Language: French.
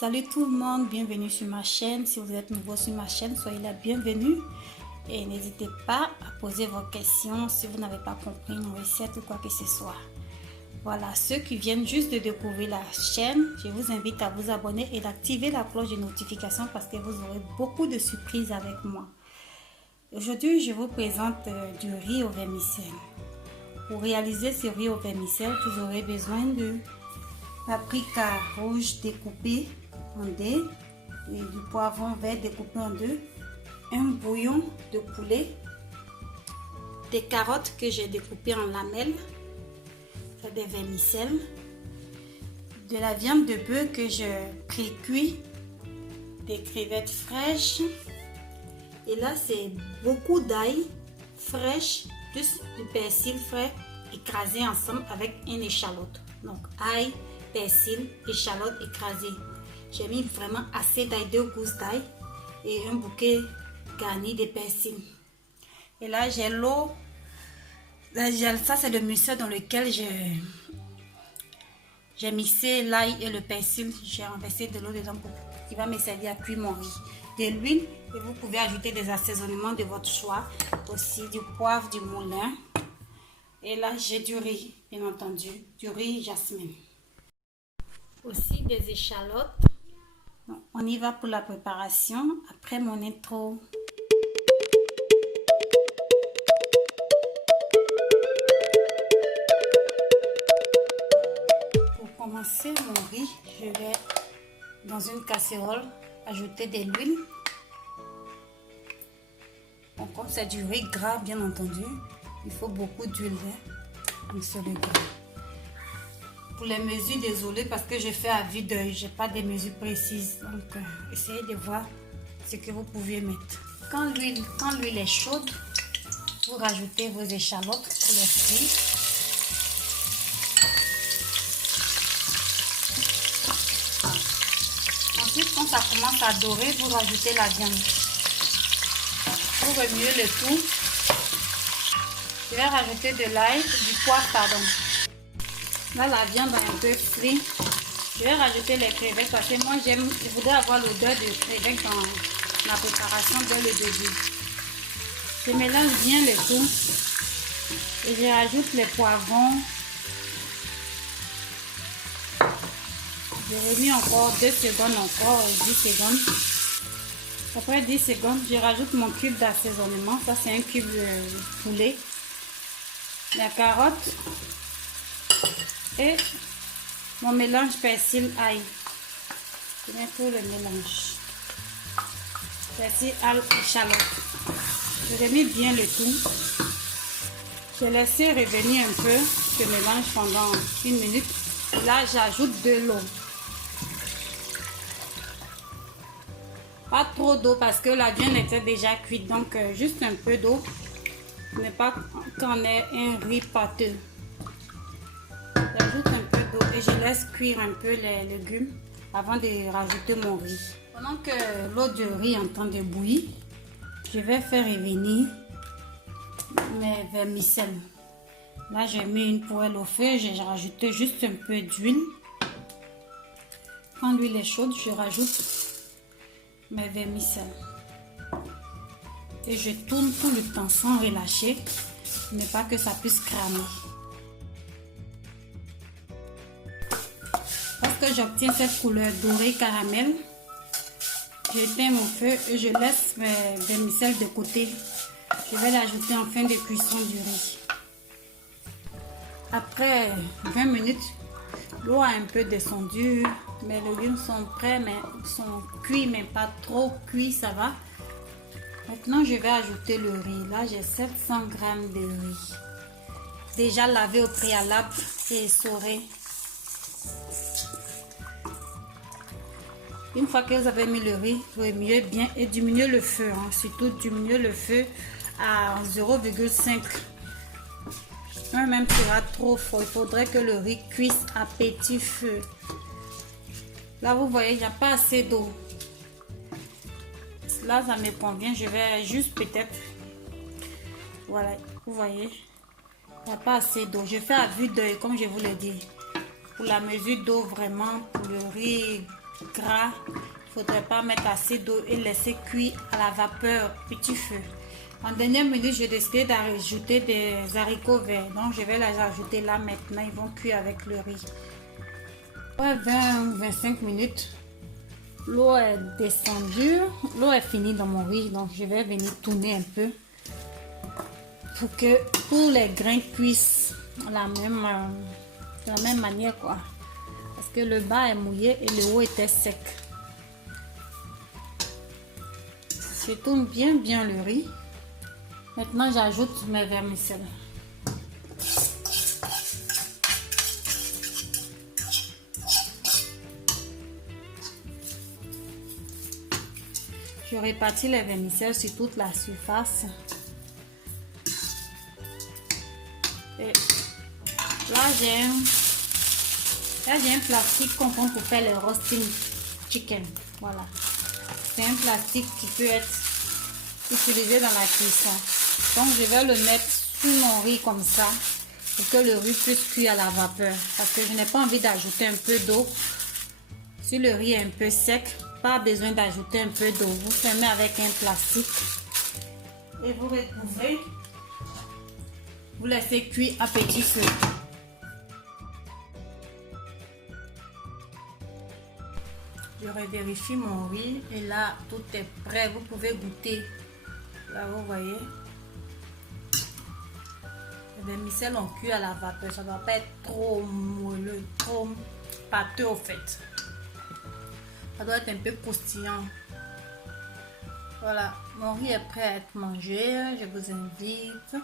Salut tout le monde, bienvenue sur ma chaîne. Si vous êtes nouveau sur ma chaîne, soyez la bienvenue. Et n'hésitez pas à poser vos questions si vous n'avez pas compris une recette ou quoi que ce soit. Voilà, ceux qui viennent juste de découvrir la chaîne, je vous invite à vous abonner et d'activer la cloche de notification parce que vous aurez beaucoup de surprises avec moi. Aujourd'hui, je vous présente du riz au vermicelle. Pour réaliser ce riz au vermicelle, vous aurez besoin de paprika rouge découpé en dés, et du poivron vert découpé en deux, un bouillon de poulet, des carottes que j'ai découpées en lamelles, des vermicelles, de la viande de bœuf que je pré-cuis, des crevettes fraîches, et là c'est beaucoup d'ail fraîche plus du persil frais écrasé ensemble avec une échalote. Donc ail, persil, échalote écrasée. J'ai mis vraiment assez d'ail, 2 gousses d'ail et un bouquet garni de persil. Et là j'ai l'eau. Ça c'est le mixeur dans lequel j'ai mixé l'ail et le persil. J'ai renversé de l'eau dedans qui va me servir à cuire mon riz. De l'huile et vous pouvez ajouter des assaisonnements de votre choix. Aussi du poivre, du moulin. Et là j'ai du riz, bien entendu, du riz jasmine. Aussi des échalotes. Donc, on y va pour la préparation après mon intro. Pour commencer mon riz, je vais dans une casserole ajouter de l'huile. Donc, comme c'est du riz gras, bien entendu, il faut beaucoup d'huile sur le gras. Pour les mesures, désolé parce que je fais à vue d'œil, j'ai pas des mesures précises, donc essayez de voir ce que vous pouvez mettre. Quand l'huile est chaude, vous rajoutez vos échalotes pour les frire. Ensuite, quand ça commence à dorer, vous rajoutez la viande. Vous remuez le tout. Je vais rajouter de l'ail, du poivre, pardon. Là, la viande est un peu frite. Je vais rajouter les crevettes parce que moi, je voudrais avoir l'odeur de crevettes dans la préparation dès le début. Je mélange bien le tout et je rajoute les poivrons. Je remis encore 2 secondes, encore 10 secondes. Après 10 secondes, je rajoute mon cube d'assaisonnement. Ça, c'est un cube de poulet. La carotte. Et mon mélange persil ail. Je mets tout le mélange. Persil ail échalote. Je remets bien le tout. Je laisse revenir un peu ce mélange pendant 1 minute. Là, j'ajoute de l'eau. Pas trop d'eau parce que la viande était déjà cuite. Donc, juste un peu d'eau. Ce n'est pas qu'on ait un riz pâteux. J'ajoute un peu d'eau et je laisse cuire un peu les légumes avant de rajouter mon riz. Pendant que l'eau de riz est en train de bouillir, je vais faire revenir mes vermicelles. Là, j'ai mis une poêle au feu, j'ai rajouté juste un peu d'huile. Quand l'huile est chaude, je rajoute mes vermicelles. Et je tourne tout le temps sans relâcher, mais pas que ça puisse cramer. Que j'obtiens cette couleur dorée caramel, j'éteins mon feu et je laisse mes vermicelles de côté. Je vais l'ajouter en fin de cuisson du riz. Après 20 minutes, l'eau a un peu descendu, mes légumes sont prêts, mais sont cuits, mais pas trop cuits, ça va. Maintenant, je vais ajouter le riz. Là, j'ai 700 g de riz. Déjà lavé au préalable et essoré. Une fois que vous avez mis le riz, vous remuez bien et diminuez le feu. Surtout diminuez le feu à 0,5. Même sera trop fort. Il faudrait que le riz cuise à petit feu. Là, vous voyez, il n'y a pas assez d'eau. Là, ça me convient. Je vais juste peut-être... Voilà, vous voyez. Il n'y a pas assez d'eau. Je fais à vue d'œil, comme je vous l'ai dit. Pour la mesure d'eau, vraiment, pour le riz gras. Il ne faudrait pas mettre assez d'eau et laisser cuire à la vapeur, petit feu. En dernière minute, j'ai décidé d'ajouter des haricots verts. Donc, je vais les ajouter là maintenant. Ils vont cuire avec le riz. Après 20-25 minutes, l'eau est descendue. L'eau est finie dans mon riz. Donc, je vais venir tourner un peu pour les grains cuisent de la même manière, quoi. Parce que le bas est mouillé et le haut était sec. Je tourne bien le riz. Maintenant, j'ajoute mes vermicelles. Je répartis les vermicelles sur toute la surface. Et là, j'ai un plastique qu'on prend pour faire le roasting chicken. Voilà. C'est un plastique qui peut être utilisé dans la cuisson. Donc, je vais le mettre sur mon riz comme ça pour que le riz puisse cuire à la vapeur. Parce que je n'ai pas envie d'ajouter un peu d'eau. Si le riz est un peu sec, pas besoin d'ajouter un peu d'eau. Vous fermez avec un plastique et vous recouvrez. Vous laissez cuire à petit feu. Je revérifie mon riz et là, tout est prêt. Vous pouvez goûter. Là, vous voyez. Les vermicelles ont cuit à la vapeur. Ça ne doit pas être trop moelleux, trop pâteux au fait. Ça doit être un peu croustillant. Voilà, mon riz est prêt à être mangé. Je vous invite.